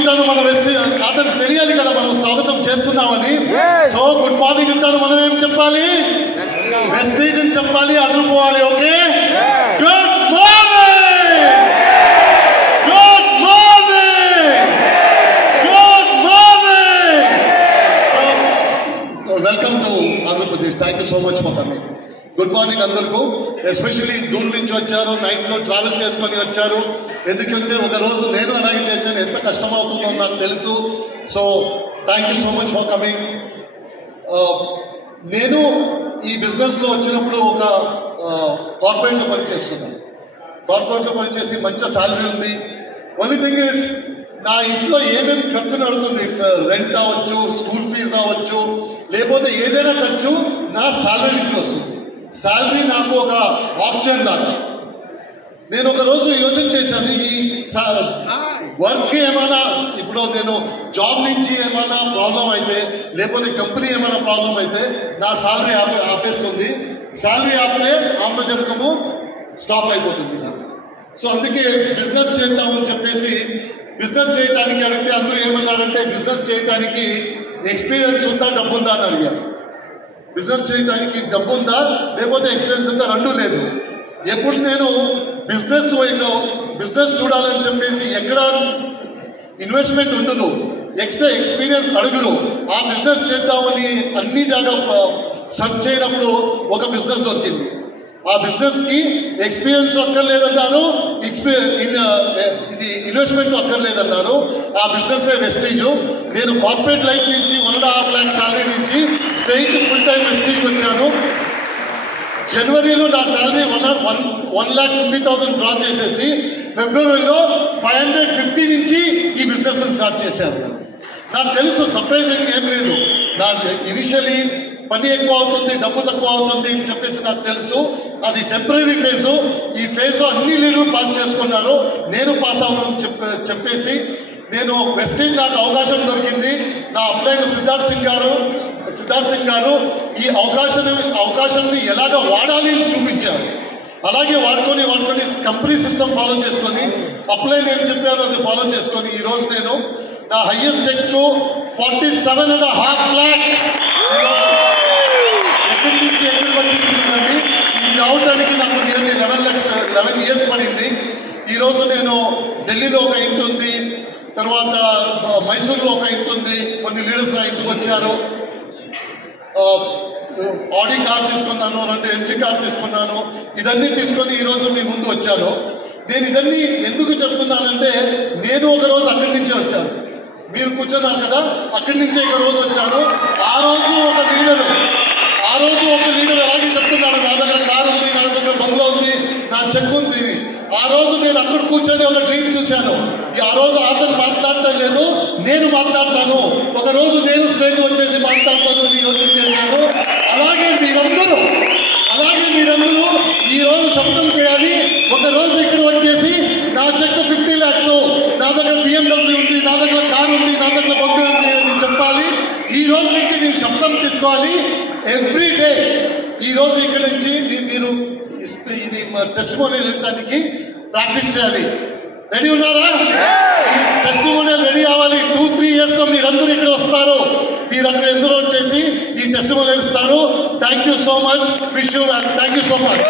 అంటాను మన వెస్టేజ్ అతను తెలియాలి కదా మనం స్వాగతం చేస్తున్నామని. సో గుడ్ మార్నింగ్ అంటాను మనం ఏం చెప్పాలి? వెస్టేజ్ అని చెప్పాలి, అదిరిపోవాలి. Okay, good morning, good morning, good morning. So welcome to Andhra Pradesh. Thank you so much for coming. Good morning అందరికీ. ఎస్పెషల్లీ దూరం నుంచి వచ్చారు, నైట్లో ట్రావెల్ చేసుకొని వచ్చారు. ఎందుకంటే ఒక రోజు నేను అలాగే చేశాను, ఎంత కష్టమవుతుందో నాకు తెలుసు. So thank you so much for coming. నేను ఈ బిజినెస్లో వచ్చినప్పుడు ఒక కార్పొరేట్లో పనిచేస్తున్నాను. కార్పొరేట్లో పనిచేసి మంచి శాలరీ ఉంది. ఓన్లీ థింగ్ ఇస్ నా ఇంట్లో ఏమేమి ఖర్చు నడుతుంది, రెంట్ అవ్వచ్చు, స్కూల్ ఫీజు అవ్వచ్చు, లేకపోతే ఏదైనా ఖర్చు నా శాలరీ నుంచి వస్తుంది. శాలరీ నాకు ఒక ఆప్షన్ లాగా. నేను ఒక రోజు యోచన చేశాను, ఈ వర్క్ ఏమైనా ఇప్పుడు నేను జాబ్ నుంచి ఏమైనా ప్రాబ్లం అయితే, లేకపోతే కంపెనీ ఏమైనా ప్రాబ్లం అయితే నా శాలరీ ఆపేస్తుంది. శాలరీ ఆపితే ఆమ్లజనకము స్టాప్ అయిపోతుంది నాకు. సో అందుకే బిజినెస్ చేద్దామని చెప్పేసి బిజినెస్ చేయడానికి అడిగితే అందరూ ఏమన్నారంటే, బిజినెస్ చేయడానికి ఎక్స్పీరియన్స్ ఉందా, డబ్బు ఉందా అని అడిగారు. బిజినెస్ చేయడానికి డబ్బు ఉందా లేకపోతే ఎక్స్పీరియన్స్ ఉందా, రెండూ లేదు. ఎప్పుడు నేను బిజినెస్ చూడాలని చెప్పేసి ఎక్కడ ఇన్వెస్ట్మెంట్ ఉండదు, ఎక్స్ట్రా ఎక్స్పీరియన్స్ అడుగురు. ఆ బిజినెస్ చేద్దామని అన్ని జాగా సర్చ్ చేయనప్పుడు ఒక బిజినెస్ దొరికింది. ఆ బిజినెస్కి ఎక్స్పీరియన్స్ అక్కర్లేదన్నారు, ఇది ఇన్వెస్ట్మెంట్ అక్కర్లేదన్నారు. ఆ బిజినెస్ వెస్టేజ్. నేను కార్పొరేట్ లైఫ్ నుంచి 1.5 lakh శాలరీ నుంచి స్ట్రైట్ ఫుల్ టైం వెస్టేజ్ వచ్చాను. జనవరిలో నా శాలరీ 1,50,000 డ్రా చేసేసి ఫిబ్రవరిలో 550 నుంచి ఈ బిజినెస్ స్టార్ట్ చేశాను. నాకు తెలుసు సర్ప్రైజింగ్ ఏం లేదు. నాకు ఇనిషియలీ పని ఎక్కువ అవుతుంది, డబ్బు తక్కువ అవుతుంది అని చెప్పేసి నాకు తెలుసు. అది టెంపరీ ఫేజు. ఈ ఫేజ్ అన్ని లీడర్లు పాస్ చేసుకున్నారు, నేను పాస్ అవ్వడం చెప్పేసి నేను వెస్టేజ్ నాకు అవకాశం దొరికింది. నా అప్లైన్ సిద్ధార్థ్ సింగ్ గారు ఈ అవకాశాన్ని ఎలాగ వాడాలి అని చూపించారు. అలాగే వాడుకొని కంపెనీ సిస్టమ్ ఫాలో చేసుకొని అప్లైన్ ఏం చెప్పారో అది ఫాలో చేసుకొని ఈరోజు నేను నా హైయెస్ట్ టెక్కు 47.5 lakh ఎక్కడి నుంచి ఎక్కడికి వచ్చింది చూడండి. ఇది రావడానికి నాకు నియర్లీ 11 years పడింది. ఈరోజు నేను ఢిల్లీలో ఒక ఇంటి ఉంది, తర్వాత మైసూర్లో ఒక ఇంటి ఉంది. కొన్ని లీడర్స్ ఆ ఇంటికి వచ్చారు. ఆడి కార్ తీసుకున్నాను, 2 MG కార్ తీసుకున్నాను. ఇదన్నీ తీసుకొని ఈరోజు మీ ముందు వచ్చాను. నేను ఇదన్నీ ఎందుకు చెప్తున్నానంటే, నేను ఒక రోజు అక్కడి నుంచే వచ్చాను. మీరు కూర్చున్నారు కదా, అక్కడి నుంచే ఒక రోజు వచ్చాను. ఆ రోజు ఒక లీడర్ అలాగే చెప్తున్నాడు, నా దగ్గర కారు ఉంది, నా దగ్గర బంగ్లా ఉంది, నా చెక్ ఉంది. ఆ రోజు నేను అక్కడ కూర్చొని ఒక డ్రీమ్ చూశాను. ఆ రోజు అతను మాట్లాడటం లేదు, నేను మాట్లాడతాను. ఒక రోజు నేను స్టేజ్ వచ్చేసి మాట్లాడతాను అని యోచన చేశాను. అలాగే మీరందరూ ఈ రోజు శబ్దం చేయాలి. ఒక రోజు ఇక్కడ వచ్చేసి నా చెక్ 50 lakhs, నా దగ్గర BMW ఉంది, నా దగ్గర కారు ఉంది, నా దగ్గర బంగ్లా ఉంది అని చెప్పాలి. ఈ రోజు నుంచి నేను శబ్దం తీసుకోవాలి. ఎవ్రీ డే ఈ రోజు ఇక్కడ నుంచి మీరు ఇది టెస్టిమోనియల్ ఇవ్వడానికి ప్రాక్టీస్ చేయాలి. రెడీ ఉన్నారా? టెస్టిమోనియల్ రెడీ అవ్వాలి. 2-3 years లో మీరందరూ ఇక్కడ వస్తారు. మీరు అక్కడ ఎందరో వచ్చేసి ఈ టెస్టిమోనియల్ ఇస్తారు. Thank you so much. Wish you thank you so much.